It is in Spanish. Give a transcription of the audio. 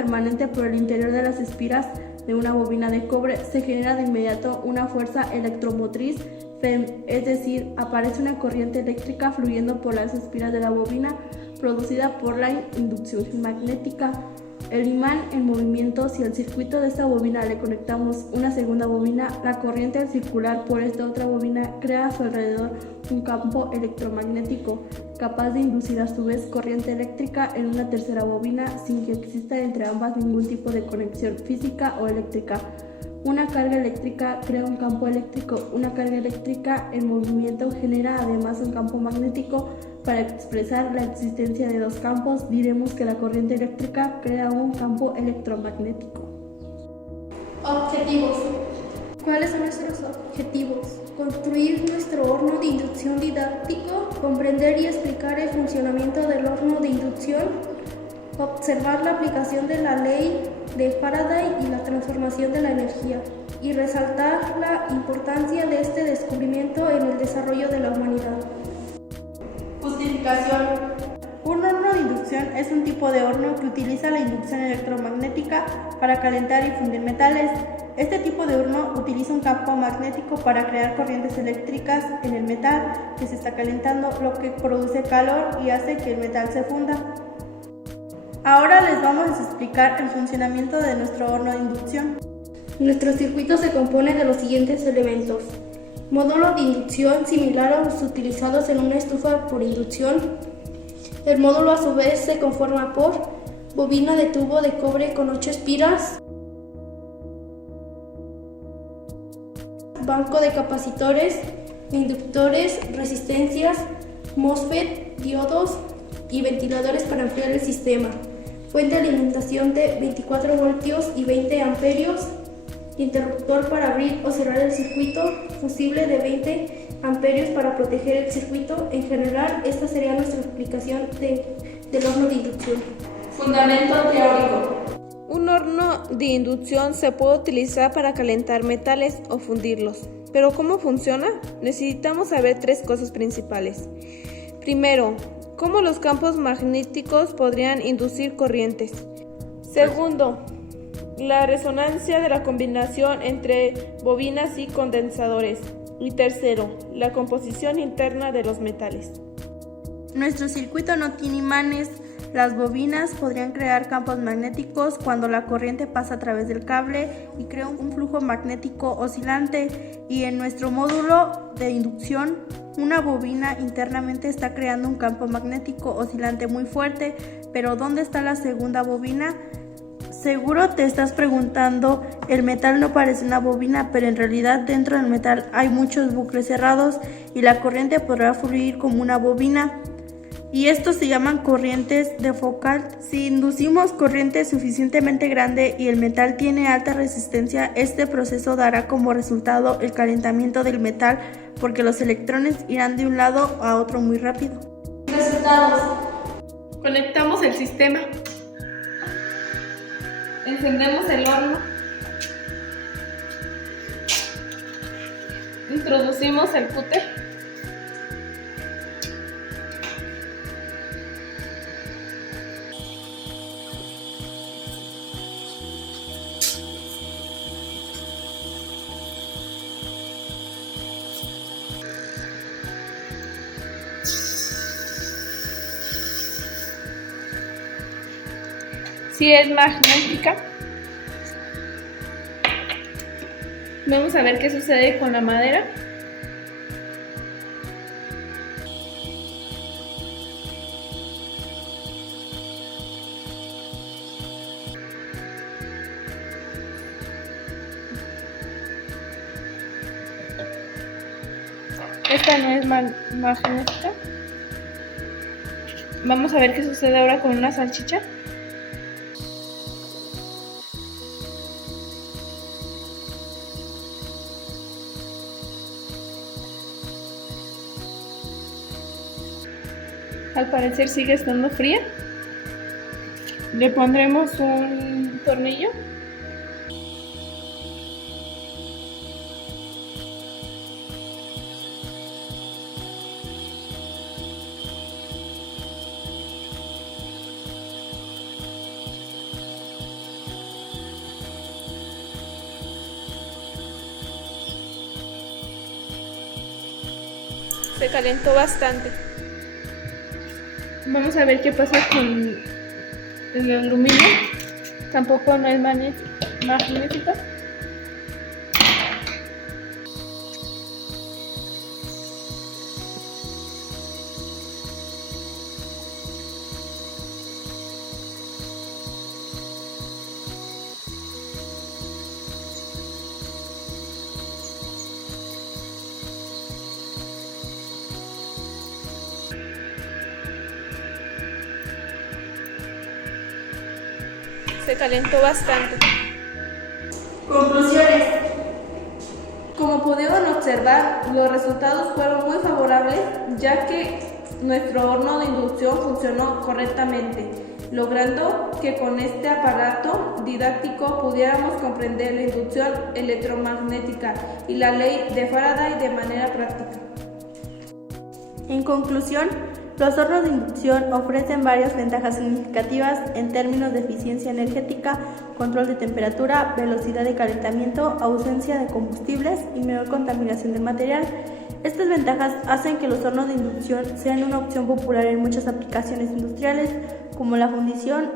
permanente por el interior de las espiras de una bobina de cobre, se genera de inmediato una fuerza electromotriz FEM, es decir, aparece una corriente eléctrica fluyendo por las espiras de la bobina producida por la inducción magnética. El imán en movimiento, si al circuito de esta bobina le conectamos una segunda bobina, la corriente al circular por esta otra bobina crea a su alrededor un campo electromagnético, capaz de inducir a su vez corriente eléctrica en una tercera bobina sin que exista entre ambas ningún tipo de conexión física o eléctrica. Una carga eléctrica crea un campo eléctrico. Una carga eléctrica en movimiento genera además un campo magnético. Para expresar la existencia de dos campos, diremos que la corriente eléctrica crea un campo electromagnético. Objetivos. ¿Cuáles son nuestros objetivos? Construir nuestro horno de inducción didáctico, comprender y explicar el funcionamiento del horno de inducción, observar la aplicación de la ley de Faraday y la transformación de la energía, y resaltar la importancia de este descubrimiento en el desarrollo de la humanidad. Justificación. Un horno de inducción es un tipo de horno que utiliza la inducción electromagnética para calentar y fundir metales. Este tipo de horno utiliza un campo magnético para crear corrientes eléctricas en el metal que se está calentando, lo que produce calor y hace que el metal se funda. Ahora les vamos a explicar el funcionamiento de nuestro horno de inducción. Nuestro circuito se compone de los siguientes elementos: módulo de inducción similar a los utilizados en una estufa por inducción. El módulo a su vez se conforma por bobina de tubo de cobre con 8 espiras, banco de capacitores, inductores, resistencias, MOSFET, diodos y ventiladores para enfriar el sistema, fuente de alimentación de 24 voltios y 20 amperios, interruptor para abrir o cerrar el circuito, fusible de 20 amperios para proteger el circuito. En general, esta sería nuestra explicación del horno de inducción. Fundamento teórico. Un horno de inducción se puede utilizar para calentar metales o fundirlos. ¿Pero cómo funciona? Necesitamos saber tres cosas principales. Primero, cómo los campos magnéticos podrían inducir corrientes. Segundo, la resonancia de la combinación entre bobinas y condensadores. Y tercero, la composición interna de los metales. Nuestro circuito no tiene imanes. Las bobinas podrían crear campos magnéticos cuando la corriente pasa a través del cable y crea un flujo magnético oscilante. Y en nuestro módulo de inducción, una bobina internamente está creando un campo magnético oscilante muy fuerte. Pero ¿dónde está la segunda bobina? Seguro te estás preguntando, el metal no parece una bobina, pero en realidad dentro del metal hay muchos bucles cerrados y la corriente podrá fluir como una bobina. Y estos se llaman corrientes de Foucault. Si inducimos corriente suficientemente grande y el metal tiene alta resistencia, este proceso dará como resultado el calentamiento del metal, porque los electrones irán de un lado a otro muy rápido. Resultados. Conectamos el sistema. Encendemos el horno. Introducimos el cúter. Si es magnética, vamos a ver qué sucede con la madera. Esta no es magnética. Vamos a ver qué sucede ahora con una salchicha. Al parecer sigue estando fría. Le pondremos un tornillo. Se calentó bastante. Vamos a ver qué pasa con el aluminio. Tampoco no es magnético. Se calentó bastante. Conclusiones. Como pudieron observar, los resultados fueron muy favorables, ya que nuestro horno de inducción funcionó correctamente, logrando que con este aparato didáctico pudiéramos comprender la inducción electromagnética y la ley de Faraday de manera práctica. En conclusión, los hornos de inducción ofrecen varias ventajas significativas en términos de eficiencia energética, control de temperatura, velocidad de calentamiento, ausencia de combustibles y menor contaminación del material. Estas ventajas hacen que los hornos de inducción sean una opción popular en muchas aplicaciones industriales, como la fundición